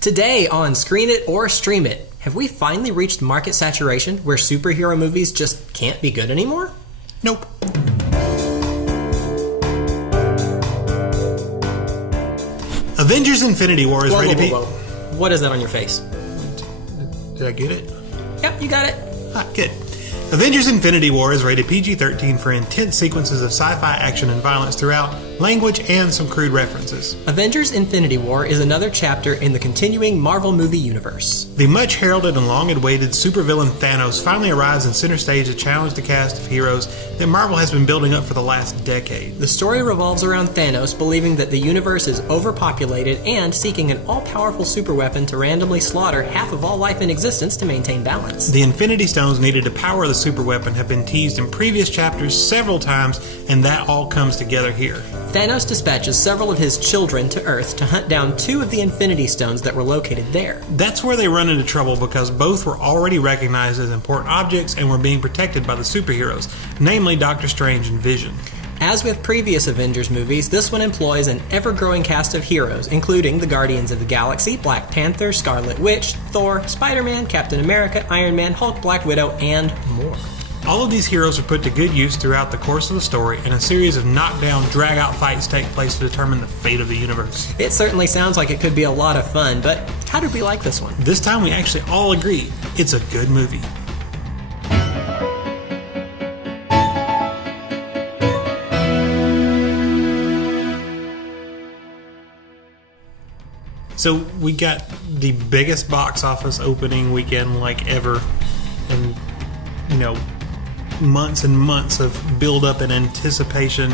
Today on Screen It or Stream It, have we finally reached market saturation where superhero movies just can't be good anymore? Nope. Avengers Infinity War is ready to be... What is that on your face? Did I get it? Yep, you got it. Good. Avengers Infinity War is rated PG-13 for intense sequences of sci-fi action and violence throughout, language, and some crude references. Avengers Infinity War is another chapter in the continuing Marvel movie universe. The much heralded and long-awaited supervillain Thanos finally arrives in center stage to challenge the cast of heroes that Marvel has been building up for the last decade. The story revolves around Thanos believing that the universe is overpopulated and seeking an all-powerful superweapon to randomly slaughter half of all life in existence to maintain balance. The Infinity Stones needed to power the superweapon have been teased in previous chapters several times, and that all comes together here. Thanos dispatches several of his children to Earth to hunt down 2 of the Infinity Stones that were located there. That's where they run into trouble because both were already recognized as important objects and were being protected by the superheroes, namely Doctor Strange and Vision. As with previous Avengers movies, this one employs an ever-growing cast of heroes, including the Guardians of the Galaxy, Black Panther, Scarlet Witch, Thor, Spider-Man, Captain America, Iron Man, Hulk, Black Widow, and more. All of these heroes are put to good use throughout the course of the story, and a series of knockdown, drag-out fights take place to determine the fate of the universe. It certainly sounds like it could be a lot of fun, but how did we like this one? This time we actually all agree it's a good movie. So we got the biggest box office opening weekend like ever, and months and months of build up and anticipation.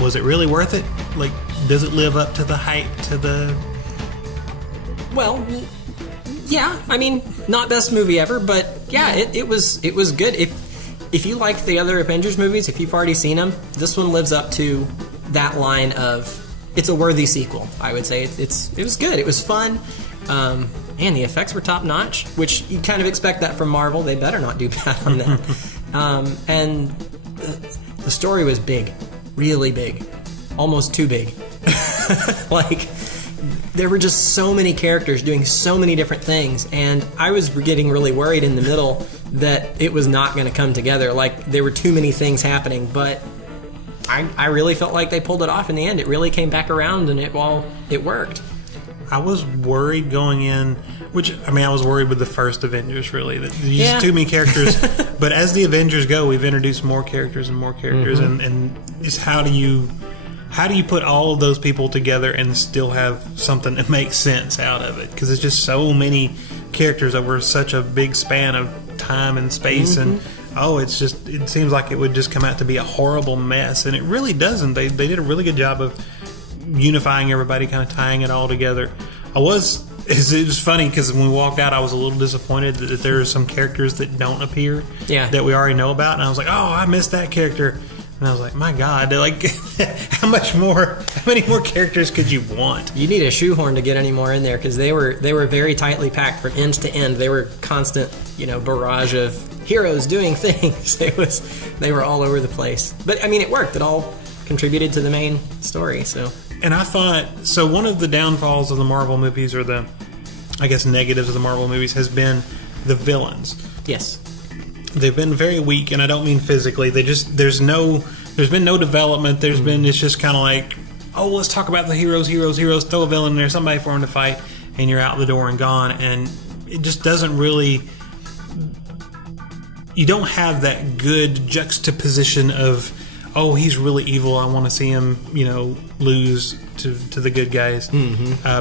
Was it really worth it? Like, does it live up to the hype, to the... Well, yeah, I mean, not best movie ever, but yeah, it was good. If you liked the other Avengers movies, if you've already seen them, this one lives up to that line of it's a worthy sequel, I would say. It was good. It was fun. And the effects were top notch, which you kind of expect that from Marvel. They better not do bad on that. And the story was big, really big, almost too big. Like, there were just so many characters doing so many different things, and I was getting really worried in the middle that it was not going to come together. Like, there were too many things happening, but I really felt like they pulled it off in the end. It really came back around, and it worked. I was worried going in, I was worried with the first Avengers, really. There's too many characters. But as the Avengers go, we've introduced more characters and more characters, and just how do you put all of those people together and still have something that makes sense out of it? Because there's just so many characters over such a big span of time and space, and it seems like it would just come out to be a horrible mess, and it really doesn't. They did a really good job of unifying everybody, kind of tying it all together. It was funny because when we walked out, I was a little disappointed that there are some characters that don't appear that we already know about, and I was like, oh, I missed that character. And I was like, my God, like, how many more characters could you want? You need a shoehorn to get any more in there, because they were very tightly packed from end to end. They were constant, barrage of heroes doing things. They were all over the place. But, I mean, it worked. It all contributed to the main story, so... And I thought, so one of the downfalls of the Marvel movies, or the, I guess, negatives of the Marvel movies, has been the villains. Yes. They've been very weak, and I don't mean physically. There's been no development. It's just kind of like, oh, let's talk about the heroes, throw a villain in there, somebody for them to fight, and you're out the door and gone. And it just doesn't really, you don't have that good juxtaposition of, oh, he's really evil, I want to see him, lose to the good guys,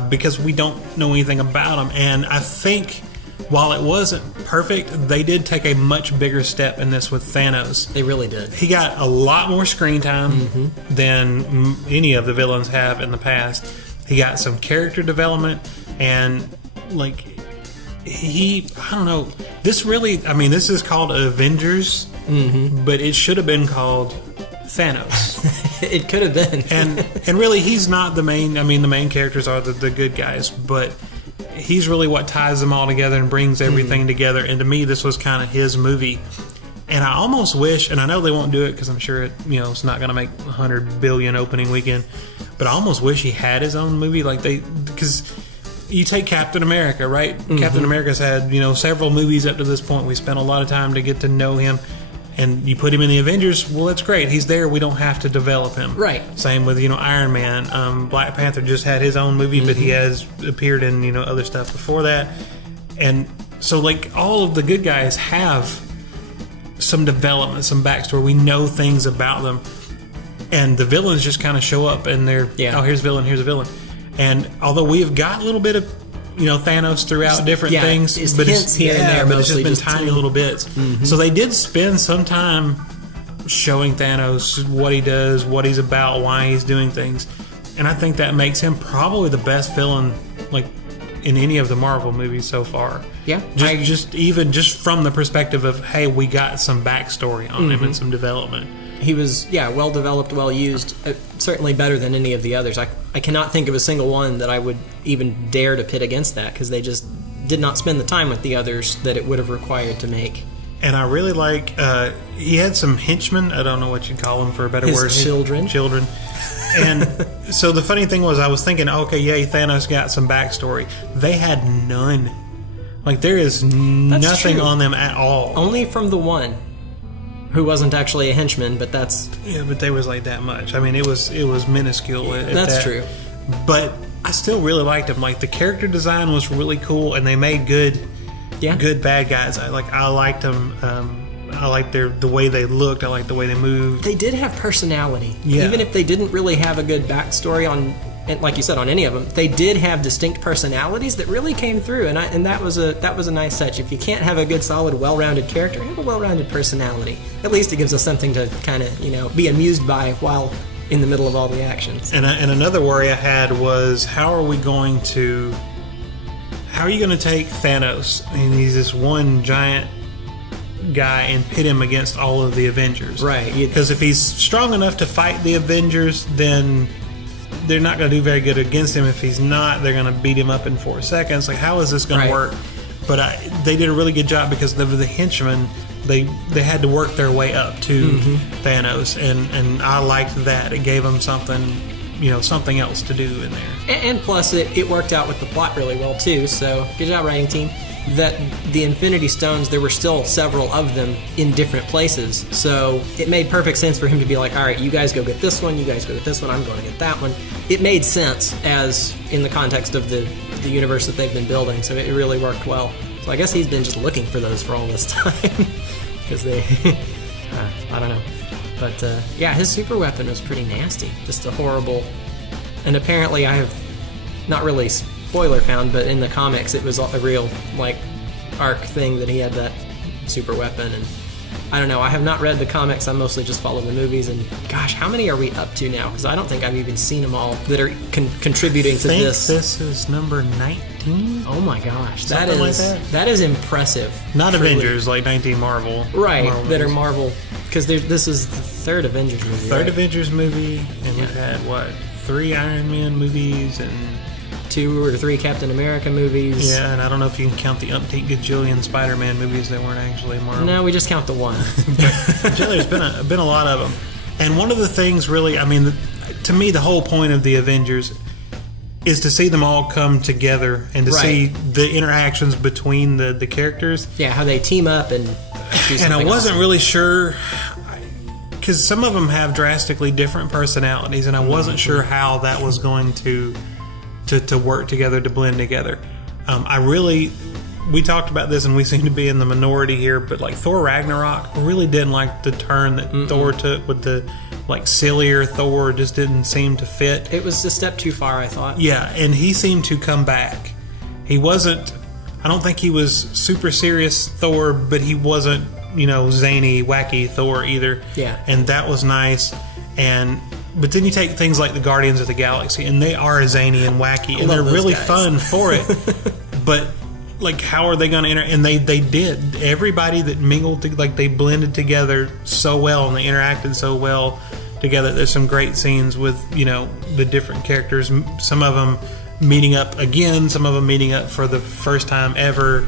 because we don't know anything about him. And I think while it wasn't perfect, they did take a much bigger step in this with Thanos. They really did. He got a lot more screen time than any of the villains have in the past. He got some character development, and I don't know, this is called Avengers, but it should have been called Thanos. It could have been. and really, he's not the main. I mean, the main characters are the good guys, but he's really what ties them all together and brings everything together. And to me, this was kind of his movie. And I almost wish, and I know they won't do it because I'm sure it's not going to make $100 billion opening weekend, but I almost wish he had his own movie, because you take Captain America, right? Captain America's had, several movies up to this point. We spent a lot of time to get to know him. And you put him in the Avengers, well, that's great. He's there. We don't have to develop him. Right. Same with, Iron Man. Black Panther just had his own movie, but he has appeared in, other stuff before that. And so, all of the good guys have some development, some backstory. We know things about them. And the villains just kind of show up, and they're, oh, here's a villain, here's a villain. And although we have got a little bit of Thanos throughout different things, but it's here and there, but it's just been tiny little bits. So they did spend some time showing Thanos what he does, what he's about, why he's doing things, and I think that makes him probably the best villain, in any of the Marvel movies so far. Yeah, just from the perspective of, hey, we got some backstory on him and some development. He was, well developed, well used, certainly better than any of the others. I cannot think of a single one that I would even dare to pit against that, because they just did not spend the time with the others that it would have required to make. And I really like, he had some henchmen, I don't know what you'd call them for a better word. Children. And so the funny thing was, I was thinking, okay, yeah, Thanos got some backstory. They had none. There is nothing on them at all. Only from the one who wasn't actually a henchman, but that's... Yeah, but there was that much. I mean, it was minuscule. That's true. But I still really liked them. The character design was really cool, and they made good bad guys. I liked them. I liked the way they looked. I liked the way they moved. They did have personality. Yeah. Even if they didn't really have a good backstory on, like you said, on any of them, they did have distinct personalities that really came through, and that was a nice touch. If you can't have a good, solid, well-rounded character, have a well-rounded personality. At least it gives us something to kind of be amused by while in the middle of all the actions. And another worry I had was, how are you going to take Thanos, and he's this one giant guy, and pit him against all of the Avengers? Right. Because if he's strong enough to fight the Avengers, then they're not going to do very good against him. If he's not, they're going to beat him up in 4 seconds. How is this going to work? But they did a really good job, because of the henchmen, they had to work their way up to Thanos, and I liked that. It gave them something else to do in there. And plus, it worked out with the plot really well, too. So, good job, writing team. That the Infinity Stones, there were still several of them in different places. So, it made perfect sense for him to be like, all right, you guys go get this one, you guys go get this one, I'm going to get that one. It made sense as in the context of the universe that they've been building. So, it really worked well. So, I guess he's been just looking for those for all this time. Because they... I don't know. But, his super weapon was pretty nasty. Just a horrible... And apparently I have not really spoiler found, but in the comics it was a real, arc thing that he had that super weapon. And I don't know, I have not read the comics, I mostly just follow the movies. And gosh, how many are we up to now? Because I don't think I've even seen them all that are contributing to this. This is number 19? Oh my gosh. Something like that? That is impressive. Not truly. Avengers, 19 Marvel. Right, Marvel that movies. are Marvel. Because this is the third Avengers movie. Third Avengers movie, and we've had, 3 Iron Man movies, and 2 or 3 Captain America movies. Yeah, and I don't know if you can count the umpteen gajillion Spider-Man movies that weren't actually Marvel. No, we just count the one. There's been a lot of them. And one of the things really, to me, the whole point of the Avengers is to see them all come together and to see the interactions between the characters. Yeah, how they team up and do something. And I wasn't awesome. really sure, because some of them have drastically different personalities, and I wasn't sure how that was going to work together, to blend together. We talked about this, and we seem to be in the minority here, but Thor Ragnarok, really didn't like the turn that Thor took with the sillier Thor. Just didn't seem to fit. It was a step too far, I thought. Yeah, and he seemed to come back. He wasn't, I don't think he was super serious Thor, but he wasn't, zany, wacky Thor either. Yeah. And that was nice. But then you take things like the Guardians of the Galaxy, and they are zany and wacky, and they're really fun for it. But how are they going to and they did. Everybody that mingled, they blended together so well, and they interacted so well together. There's some great scenes with the different characters. Some of them meeting up again, some of them meeting up for the first time ever.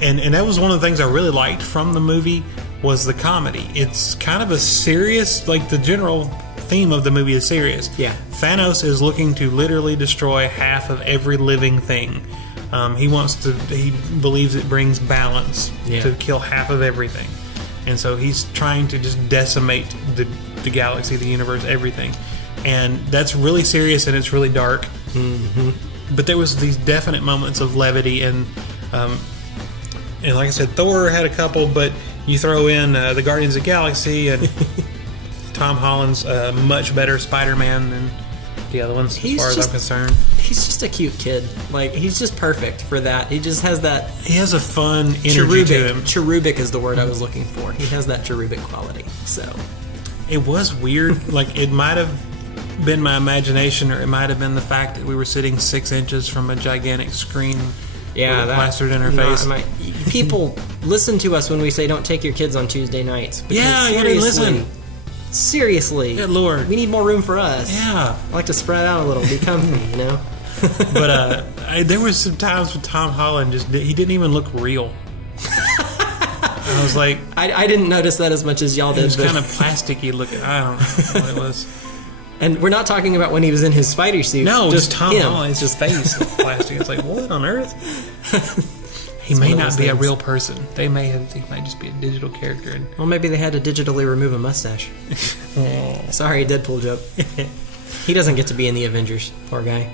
And that was one of the things I really liked from the movie, was the comedy. It's kind of a serious, the general theme of the movie is serious. Yeah. Thanos is looking to literally destroy half of every living thing. He believes it brings balance to kill half of everything. And so he's trying to just decimate the galaxy, the universe, everything. And that's really serious and it's really dark. Mm-hmm. But there was these definite moments of levity and like I said, Thor had a couple, but you throw in the Guardians of the Galaxy and Tom Holland's much better Spider-Man than the other ones, as far as I'm concerned. He's just a cute kid. Like, he's just perfect for that. He just has that... He has a fun energy to him. Cherubic is the word I was looking for. He has that cherubic quality, so... It was weird. Like, it might have been my imagination, or it might have been the fact that we were sitting 6 inches from a gigantic screen with a plastered in our face. People listen to us when we say don't take your kids on Tuesday nights. Yeah, you gotta listen. Seriously. Good Lord. We need more room for us. Yeah. I like to spread out a little, be comfy, you know? But there was some times with Tom Holland, he didn't even look real. I was like... I didn't notice that as much as y'all did. It was kind of plasticky looking. I don't know what it was. And we're not talking about when he was in his spider suit. No, just Tom him. Holland's just face was plastic. It's like, what on earth? He may not be a real person. He might just be a digital character. Well, maybe they had to digitally remove a mustache. Sorry, Deadpool joke. He doesn't get to be in the Avengers. Poor guy.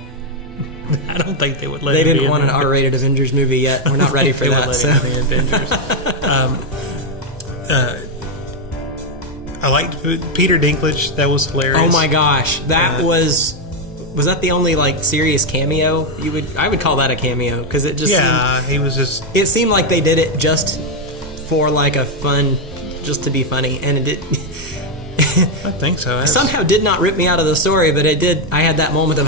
I don't think they would let him. They didn't want an R-rated Avengers movie yet. We're not ready for that. So. The Avengers. I liked Peter Dinklage. That was hilarious. Oh my gosh, that was that the only like serious cameo? I would call that a cameo because it just he was just. It seemed like they did it just for like a fun, just to be funny, and it did. I think so. Somehow did not rip me out of the story, but it did. I had that moment of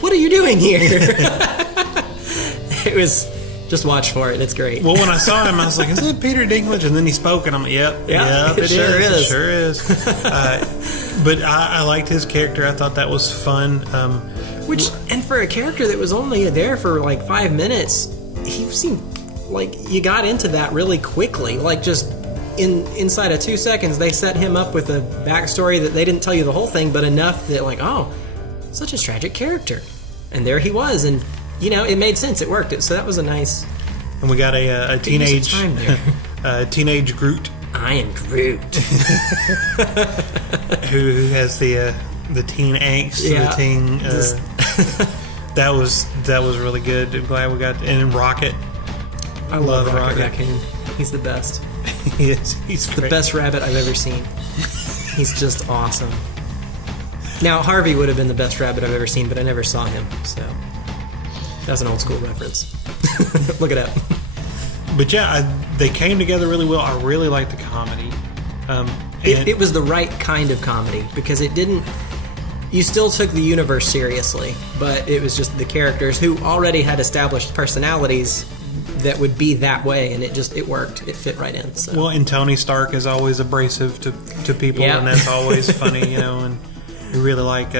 what are you doing here? It was. Just watch for it. It's great. Well, when I saw him, I was like, "Is it Peter Dinklage?" And then he spoke, and I'm like, "Yep, it sure is. It sure is." But I liked his character. I thought that was fun. And for a character that was only there for like 5 minutes, he seemed like you got into that really quickly. Like just inside of 2 seconds, they set him up with a backstory that they didn't tell you the whole thing, but enough that like, oh, such a tragic character, and there he was, and. You know, it made sense. It worked. So that was a nice... And we got a teenage... teenage Groot. I am Groot. who has the teen angst, the teen... that was really good. I'm glad we got... And Rocket. I love Rocket Raccoon. He's the best. He is. He's the best rabbit I've ever seen. He's just awesome. Now, Harvey would have been the best rabbit I've ever seen, but I never saw him, so... That's an old school reference. Look it up. But yeah, they came together really well. I really liked the comedy. It was the right kind of comedy because it didn't... You still took the universe seriously, but it was just the characters who already had established personalities that would be that way, and it worked. It fit right in. So. Well, and Tony Stark is always abrasive to people, and that's always funny, you know, and we really like...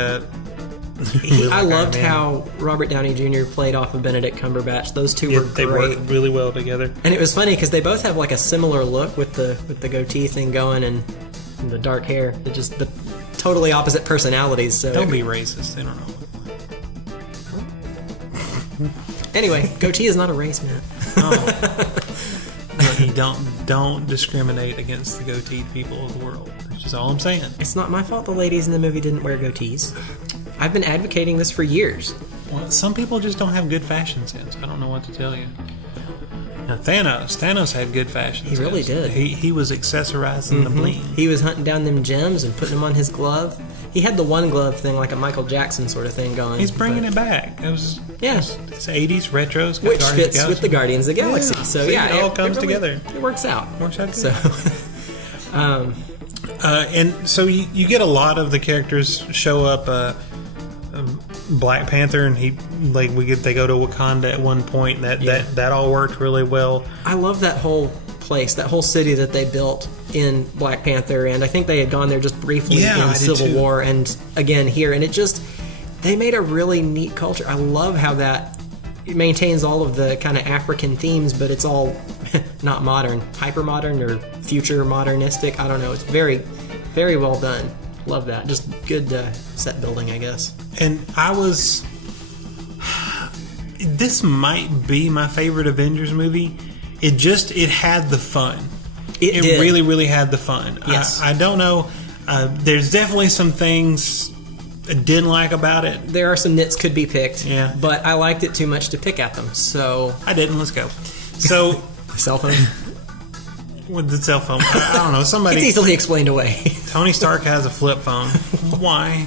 I loved how Robert Downey Jr. played off of Benedict Cumberbatch. Those two were great. They worked really well together. And it was funny because they both have like a similar look with the goatee thing going and the dark hair. They're just the totally opposite personalities. So don't be racist. They don't know. Anyway, goatee is not a race, man. No, you don't discriminate against the goateed people of the world. That's just all I'm saying. It's not my fault the ladies in the movie didn't wear goatees. I've been advocating this for years. Well, some people just don't have good fashion sense. I don't know what to tell you. Now, Thanos had good fashion sense. He really did. He was accessorizing the bling. He was hunting down them gems and putting them on his glove. He had the one glove thing, like a Michael Jackson sort of thing going. He's bringing it back. It's 80s retro. Which fits with the Guardians of the Galaxy. Yeah. So yeah, it all comes together. It works out. Works out good. So, and so you get a lot of the characters show up. Black Panther, and they go to Wakanda at one point. That all worked really well. I love that whole place, that whole city that they built in Black Panther, and I think they had gone there just briefly in Civil War, and again here, and they made a really neat culture. I love how that it maintains all of the kind of African themes, but it's all not modern, hyper modern or future modernistic. I don't know. It's very, very well done. love that. Just good set building, I guess. And this might be my favorite Avengers movie. It had the fun. It did. really, really had the fun. Yes. I don't know. There's definitely some things I didn't like about it. There are some nits could be picked. Yeah. But I liked it too much to pick at them. So I didn't. Let's go. So cell phone. With the cell phone, I don't know. It's easily explained away. Tony Stark has a flip phone. Why?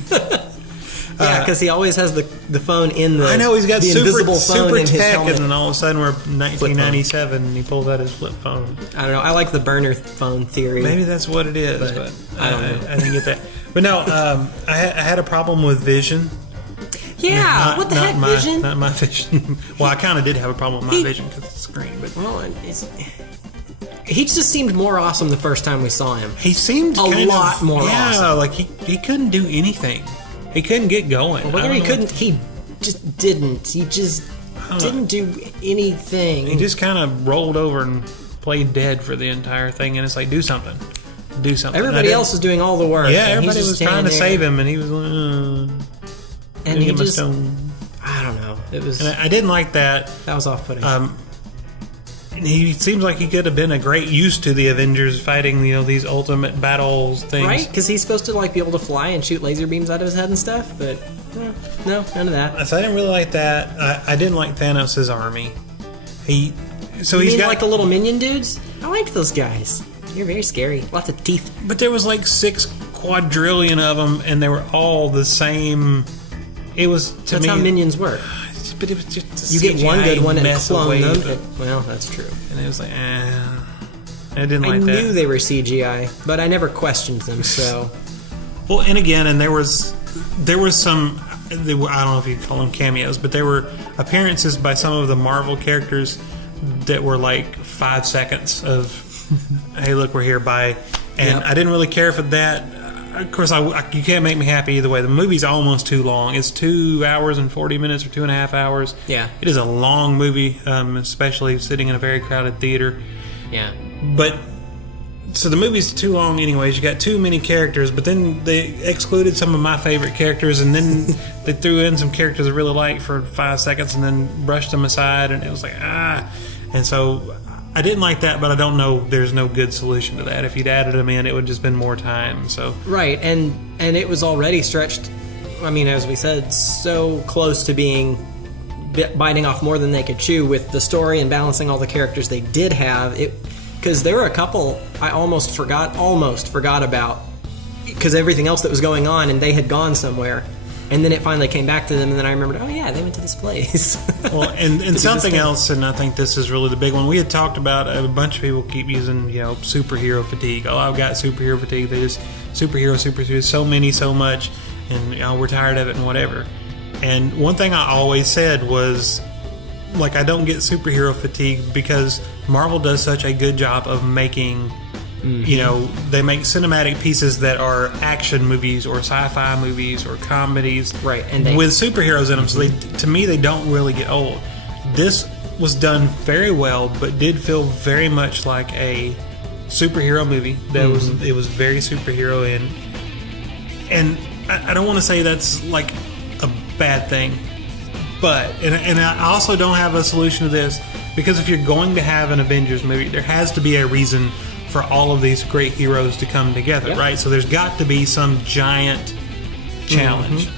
Yeah, because he always has the phone in the. I know he's got the invisible phone super in his tech, helmet. and then all of a sudden we're 1997, and he pulls out his flip phone. I don't know. I like the burner phone theory. Maybe that's what it is, but I don't know. I didn't get that. But no, I had a problem with Vision. Yeah, what the heck, Vision? Not my Vision. Well, I kind of did have a problem with my Vision because it's screen, but he just seemed more awesome the first time we saw him. He seemed a lot more awesome. Yeah, like he couldn't do anything. He couldn't get going. Well, whether he couldn't, he just didn't. He just didn't do anything. He just kind of rolled over and played dead for the entire thing, and it's like, do something. Do something. Everybody else was doing all the work. Yeah, everybody was trying to save him, and he was and he just, I don't know. It was. And I didn't like that. That was off-putting. He seems like he could have been a great use to the Avengers fighting, these ultimate battles things. Right? Because he's supposed to be able to fly and shoot laser beams out of his head and stuff, but no, none of that. So I didn't really like that. I didn't like Thanos' army. He's got like the little minion dudes? I liked those guys. You're very scary. Lots of teeth. But there was like 6 quadrillion of them, and they were all the same. It was to me. That's how minions work. But it was just you get one good one and clone them. Well, that's true. And it was like, I didn't like that. I knew they were CGI, but I never questioned them. So, well, and again, and there was some. I don't know if you call them cameos, but there were appearances by some of the Marvel characters that were like 5 seconds of, "Hey, look, we're here." Bye. And I didn't really care for that. Of course, you can't make me happy either way. The movie's almost too long. It's 2 hours and 40 minutes or 2.5 hours. Yeah. It is a long movie, especially sitting in a very crowded theater. Yeah. But, so the movie's too long anyways. You got too many characters, but then they excluded some of my favorite characters, and then they threw in some characters I really liked for 5 seconds and then brushed them aside, and it was like, And so I didn't like that, but I don't know. There's no good solution to that. If you'd added them in, it would just been more time. So right, and it was already stretched. I mean, as we said, so close to being biting off more than they could chew with the story and balancing all the characters they did have. Because there were a couple I almost forgot about because everything else that was going on, and they had gone somewhere. And then it finally came back to them, and then I remembered, oh yeah, they went to this place. Well, and something else, and I think this is really the big one. We had talked about, a bunch of people keep using, superhero fatigue. Oh, I've got superhero fatigue. They just, superhero, so many, so much, and we're tired of it and whatever. And one thing I always said was, like, I don't get superhero fatigue because Marvel does such a good job of making... they make cinematic pieces that are action movies or sci-fi movies or comedies, right? And with superheroes in them. So to me, they don't really get old. This was done very well, but did feel very much like a superhero movie. It was very superhero and I don't want to say that's like a bad thing, but and I also don't have a solution to this because if you're going to have an Avengers movie, there has to be a reason for all of these great heroes to come together, right? So there's got to be some giant challenge.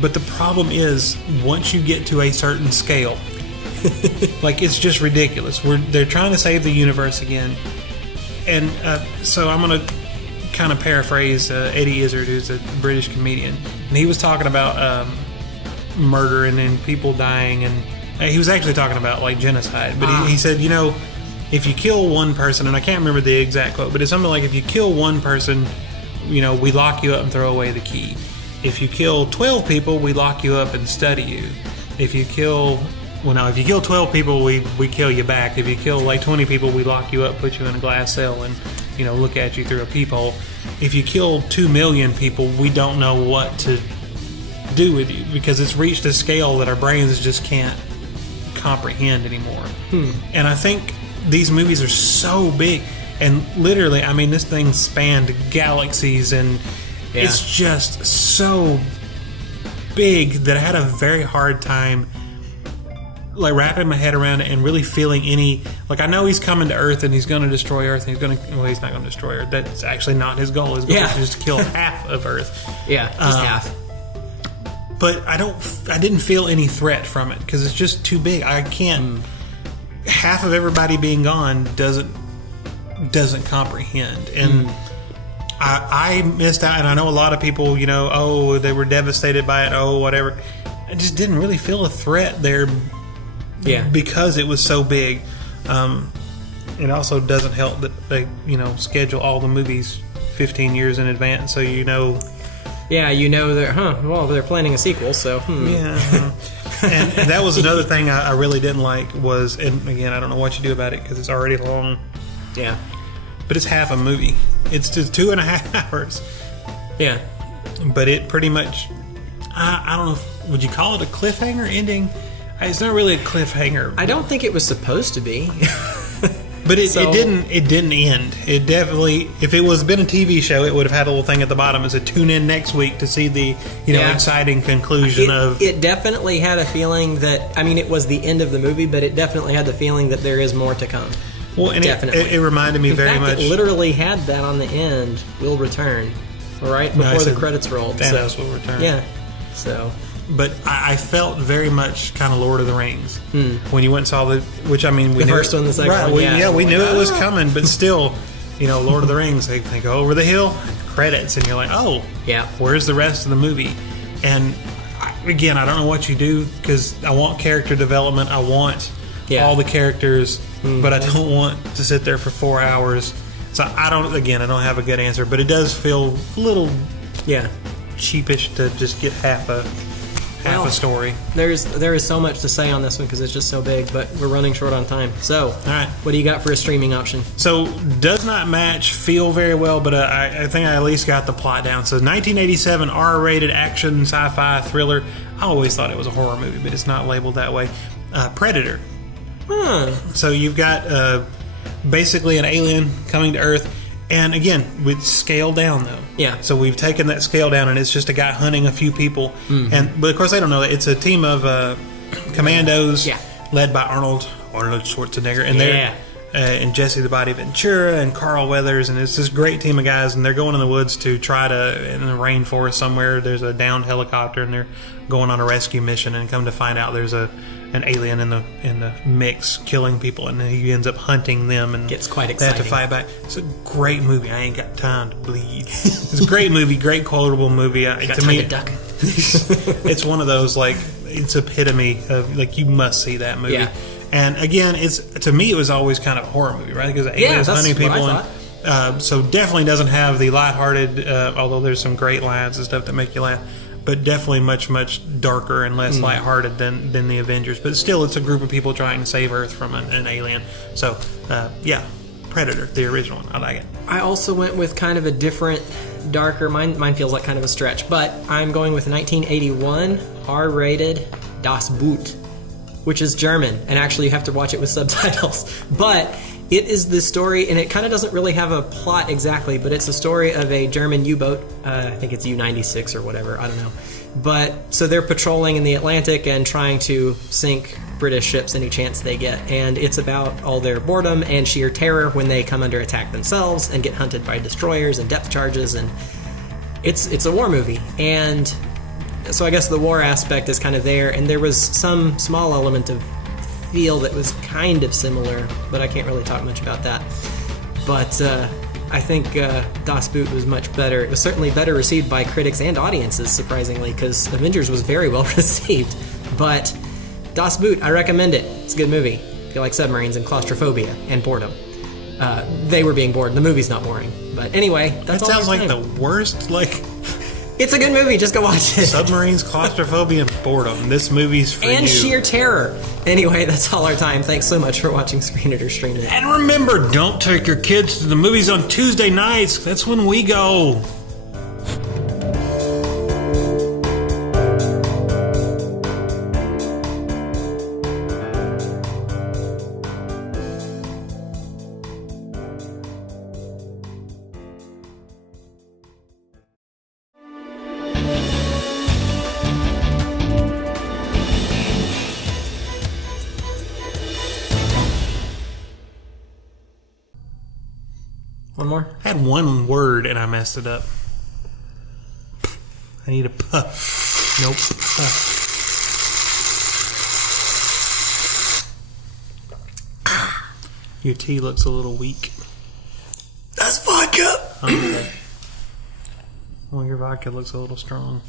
But the problem is, once you get to a certain scale, like it's just ridiculous. They're trying to save the universe again, and so I'm going to kind of paraphrase Eddie Izzard, who's a British comedian, and he was talking about murder and people dying, and he was actually talking about like genocide. But he said, if you kill one person, and I can't remember the exact quote, but it's something like, if you kill one person, we lock you up and throw away the key. If you kill 12 people, we lock you up and study you. If you kill 12 people, we kill you back. If you kill like 20 people, we lock you up, put you in a glass cell, and look at you through a peephole. If you kill 2 million people, we don't know what to do with you because it's reached a scale that our brains just can't comprehend anymore. And I think these movies are so big, and literally, I mean, this thing spanned galaxies, and It's just so big that I had a very hard time like wrapping my head around it and really feeling any like I know he's coming to Earth and he's going to destroy Earth and he's not going to destroy Earth. That's actually not his goal. His goal is just to kill half of Earth. Yeah, just half. But I didn't feel any threat from it because it's just too big. I can't. Half of everybody being gone doesn't comprehend, and I missed out. And I know a lot of people, they were devastated by it. Oh, whatever. I just didn't really feel a threat there. Yeah, because it was so big. It also doesn't help that they, schedule all the movies 15 years in advance, so Yeah, they're planning a sequel, so... Yeah. And that was another thing I really didn't like was, and again, I don't know what you do about it because it's already long. Yeah. But it's half a movie. It's just 2.5 hours. Yeah. But it pretty much, I don't know, would you call it a cliffhanger ending? It's not really a cliffhanger. I don't think it was supposed to be. But it didn't end. It definitely, if it was been a TV show, it would have had a little thing at the bottom that said tune in next week to see the exciting conclusion of. It definitely had a feeling that, it was the end of the movie, but it definitely had the feeling that there is more to come. Well, and it reminded me very much. It literally had that on the end. Will return, right before the credits rolled. Thanos will return. Yeah. So. But I felt very much kind of Lord of the Rings when you went and saw the first one, the second one. We knew it was coming, but still, Lord of the Rings. They go over the hill, credits, and you're like, oh, yeah. Where's the rest of the movie? And again, I don't know what you do because I want character development. I want all the characters, but I don't want to sit there for 4 hours. So I don't have a good answer, but it does feel a little cheapish to just get half a story. There is so much to say on this one because it's just so big, but we're running short on time. So, all right, what do you got for a streaming option? So, does not match, feel very well, but I think I at least got the plot down. So, 1987 R-rated action sci-fi thriller. I always thought it was a horror movie, but it's not labeled that way. Predator. So you've got basically an alien coming to Earth. And again, with scale down though. Yeah. So we've taken that scale down, and it's just a guy hunting a few people. But of course, they don't know that it's a team of commandos led by Arnold Schwarzenegger, and they're and Jesse the Body Ventura and Carl Weathers, and it's this great team of guys, and they're going in the woods to try to in the rainforest somewhere. There's a downed helicopter, and they're going on a rescue mission, and come to find out there's an alien in the mix killing people, and he ends up hunting them and gets quite exciting. They have to fight back. It's a great movie. I ain't got time to bleed. It's a great movie, great quotable movie. To duck. It's one of those it's epitome of you must see that movie. Yeah. And again, to me it was always kind of a horror movie, right? Because aliens hunting people, and so definitely doesn't have the lighthearted. Although there's some great lines and stuff that make you laugh. But definitely much, much darker and less lighthearted than the Avengers. But still, it's a group of people trying to save Earth from an alien. So, Predator, the original one. I like it. I also went with kind of a different, darker... Mine feels like kind of a stretch. But I'm going with 1981 R-rated Das Boot, which is German. And actually, you have to watch it with subtitles. But... it is the story, and it kind of doesn't really have a plot exactly, but it's the story of a German U-boat. I think it's U-96 or whatever, I don't know. But, so they're patrolling in the Atlantic and trying to sink British ships any chance they get. And it's about all their boredom and sheer terror when they come under attack themselves and get hunted by destroyers and depth charges. And it's a war movie. And so I guess the war aspect is kind of there. And there was some small element of feel that was kind of similar, but I can't really talk much about that. But I think Das Boot was much better. It was certainly better received by critics and audiences, surprisingly, because Avengers was very well received. But Das Boot, I recommend it. It's a good movie. If you like submarines and claustrophobia and boredom. They were being bored. The movie's not boring. But anyway, that's all. That sounds like the worst, It's a good movie. Just go watch it. Submarines, claustrophobia, and boredom. This movie's for you. And sheer terror. Anyway, that's all our time. Thanks so much for watching Screen It or Stream It. And remember, don't take your kids to the movies on Tuesday nights. That's when we go. One more? I had one word and I messed it up. I need a puh. Nope. Your tea looks a little weak. That's vodka! Okay. Well, your vodka looks a little strong.